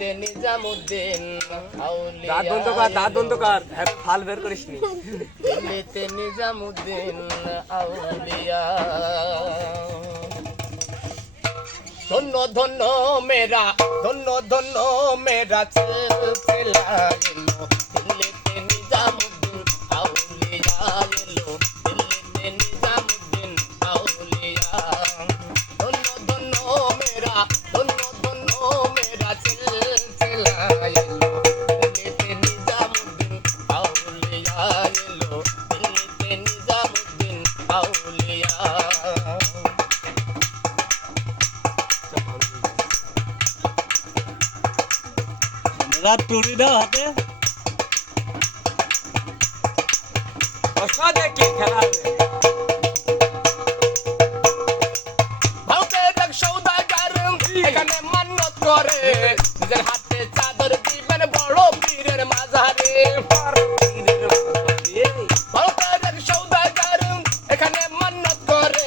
দিল্লিতে নিজামুদ্দিন দাঁত দন্তকার দাঁত দন্তকার হ্যাঁ ফাল বের করিস নি। দিল্লিতে নিজামুদ্দিন আউলিয়া। ধন্য ধন্য মেরা ধন্য ধন্য মেরা ছেলা রাত টুরি দাও হাতে। দেখি খেলা এখানে মান্যত করে। নিজের হাতে চাদর দিবেন বড় পীরের মাঝারে। ভারতের সৌদাগার, এখানে মান্যত করে।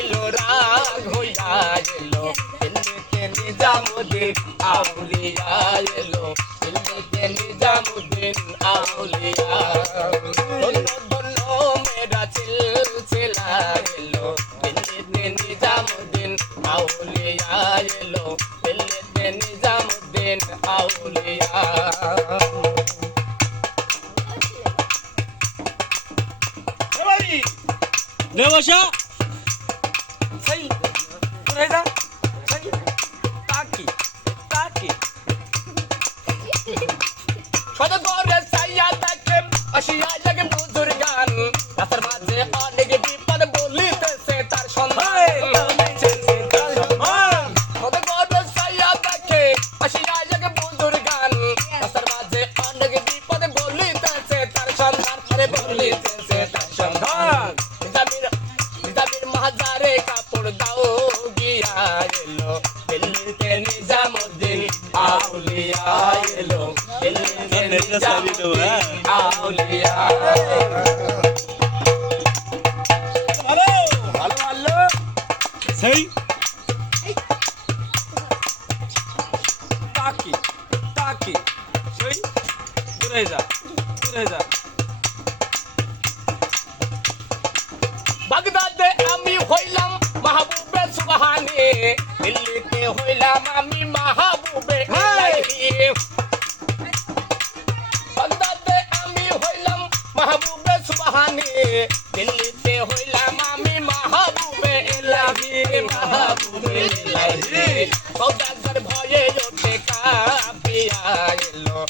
ধমক রাগ হইয়া এলো দিল্লিতে নিজামুদ্দিন আউলিয়া এলো দিল্লিতে নিজামুদ্দিন আউলিয়া মেরা সিলসিলা এলো দিল্লিতে নিজামুদ্দিন আউলিয়া এলো দিল্লিতে নিজামুদ্দিন আউলিয়া নে বসা। আসিয়া লাগে মধুর গান। রাতের মাঝে অনেক বিপদ বলিতেছে তার সন্ধান আসিয়া লাগে মধুর গান। রাতের মাঝে অনেক বিপদ বলিতেছে তার সন্ধান আরে বলিতেছে তার সন্ধান। নিজামির নিজামির মাজারে কাপড় দাও গিয়া এলো। দিল্লিতে নিজামুদ্দিন আউলিয়া এলো। দিল্লিতে হ্যাঁ। আউলিয়া ভালো ভালো ভালো সেই? তাকি তাকি। সেই? পুরাই যা। বাগদাদে আমি হইলাম মাহবুবে সুবহানি। দিল্লিতে হইলাম আমি মাহবুবে ভয়ে ওঠে কাপিয়া এলো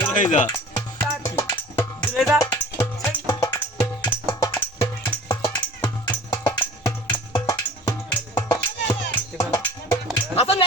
দূরে যা তা কি দূরে যা সেই হাসানে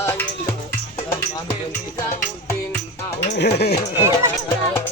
আউলিয়া